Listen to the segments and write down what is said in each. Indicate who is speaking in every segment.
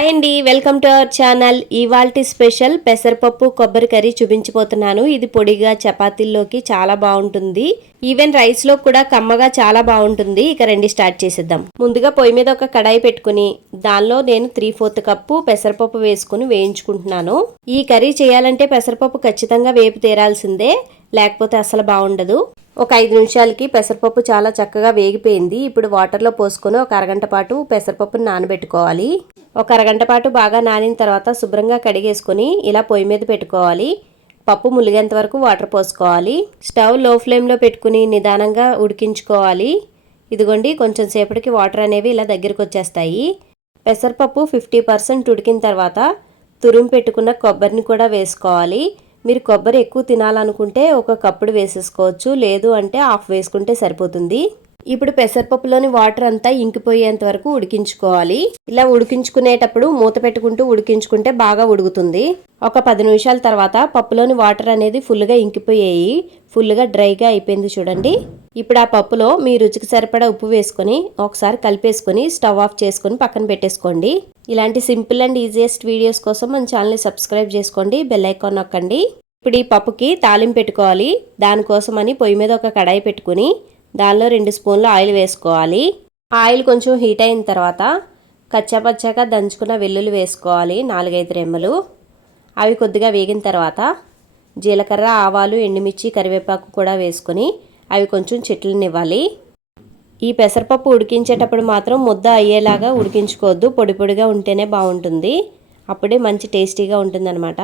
Speaker 1: Hi అండి welcome to our channel. ఇవాల్టి special పెసరపప్పు కొబ్బరి కర్రీ చూపించిపోతున్నాను. ఇది పొడిగా చపాతీల్లోకి చాలా బాగుంటుంది. ఈవెన్ రైస్లో కూడా కమ్మగా చాలా బాగుంటుంది. ఇక రెండు స్టార్ట్ చేసేద్దాం. ముందుగా పొయ్యి మీద ఒక కడాయి పెట్టుకుని దానిలో నేను త్రీ ఫోర్త్ కప్పు పెసరపప్పు వేసుకుని వేయించుకుంటున్నాను. ఈ కర్రీ చేయాలంటే పెసరపప్పు ఖచ్చితంగా వేపు తీరాల్సిందే లేకపోతే అసలు బాగుండదు. ఒక ఐదు నిమిషాలకి పెసరపప్పు చాలా చక్కగా వేగిపోయింది. ఇప్పుడు వాటర్లో పోసుకొని ఒక అరగంట పాటు పెసరపప్పును నానబెట్టుకోవాలి. ఒక అరగంట పాటు బాగా నానిన తర్వాత శుభ్రంగా కడిగేసుకొని ఇలా పొయ్యి మీద పెట్టుకోవాలి. పప్పు ములిగేంత వరకు వాటర్ పోసుకోవాలి. స్టవ్లో ఫ్లేమ్లో పెట్టుకుని నిదానంగా ఉడికించుకోవాలి. ఇదిగోండి కొంచెం సేపటికి వాటర్ అనేవి ఇలా దగ్గరికి వచ్చేస్తాయి. పెసరపప్పు ఫిఫ్టీ పర్సెంట్ ఉడికిన తర్వాత తురుం పెట్టుకున్న కొబ్బరిని కూడా వేసుకోవాలి. మీరు కొబ్బరి ఎక్కువ తినాలనుకుంటే ఒక కప్పుడు వేసేసుకోవచ్చు. లేదు అంటే హాఫ్ వేసుకుంటే సరిపోతుంది. ఇప్పుడు పెసరపప్పులోని వాటర్ అంతా ఇంకిపోయేంత వరకు ఉడికించుకోవాలి. ఇలా ఉడికించుకునేటప్పుడు మూత పెట్టుకుంటూ ఉడికించుకుంటే బాగా ఉడుకుతుంది. ఒక పది నిమిషాల తర్వాత పప్పులోని వాటర్ అనేది ఫుల్గా ఇంకిపోయాయి. ఫుల్గా డ్రైగా అయిపోయింది చూడండి. ఇప్పుడు ఆ పప్పులో మీ రుచికి సరిపడా ఉప్పు వేసుకొని ఒకసారి కలిపేసుకొని స్టవ్ ఆఫ్ చేసుకొని పక్కన పెట్టేసుకోండి. ఇలాంటి సింపుల్ అండ్ ఈజియెస్ట్ వీడియోస్ కోసం మన ఛానల్ని సబ్స్క్రైబ్ చేసుకోండి. బెల్ ఐకాన్ నొక్కండి. ఇప్పుడు ఈ పప్పుకి తాలింపు పెట్టుకోవాలి. దానికోసమని పొయ్యి మీద ఒక కడాయి పెట్టుకుని దానిలో రెండు స్పూన్లు ఆయిల్ వేసుకోవాలి. ఆయిల్ కొంచెం హీట్ అయిన తర్వాత కచ్చాపచ్చాగా దంచుకున్న వెల్లుల్లి వేసుకోవాలి నాలుగైదు రెమ్మలు. అవి కొద్దిగా వేగిన తర్వాత జీలకర్ర ఆవాలు ఎండుమిర్చి కరివేపాకు కూడా వేసుకొని అవి కొంచెం చెట్లనివ్వాలి. ఈ పెసరపప్పు ఉడికించేటప్పుడు మాత్రం ముద్ద అయ్యేలాగా ఉడికించుకోవద్దు. పొడి పొడిగా ఉంటేనే బాగుంటుంది. అప్పుడే మంచి టేస్టీగా ఉంటుందన్నమాట.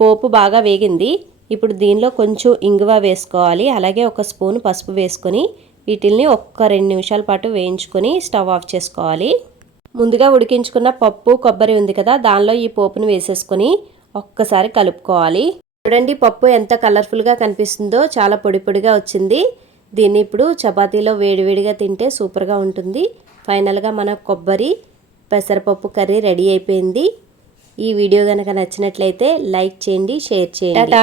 Speaker 1: పోపు బాగా వేగింది. ఇప్పుడు దీనిలో కొంచెం ఇంగువ వేసుకోవాలి. అలాగే ఒక స్పూన్ పసుపు వేసుకొని వీటిల్ని ఒక్క రెండు నిమిషాల పాటు వేయించుకొని స్టవ్ ఆఫ్ చేసుకోవాలి. ముందుగా ఉడికించుకున్న పప్పు కొబ్బరి ఉంది కదా దానిలో ఈ పోపును వేసేసుకొని ఒక్కసారి కలుపుకోవాలి. చూడండి పప్పు ఎంత కలర్ఫుల్గా కనిపిస్తుందో చాలా పొడి పొడిగా వచ్చింది. దీన్ని ఇప్పుడు చపాతీలో వేడివేడిగా తింటే సూపర్గా ఉంటుంది. ఫైనల్గా మన కొబ్బరి పెసరపప్పు కర్రీ రెడీ అయిపోయింది. ఈ వీడియో కనుక నచ్చినట్లయితే లైక్ చేయండి షేర్ చేయండి.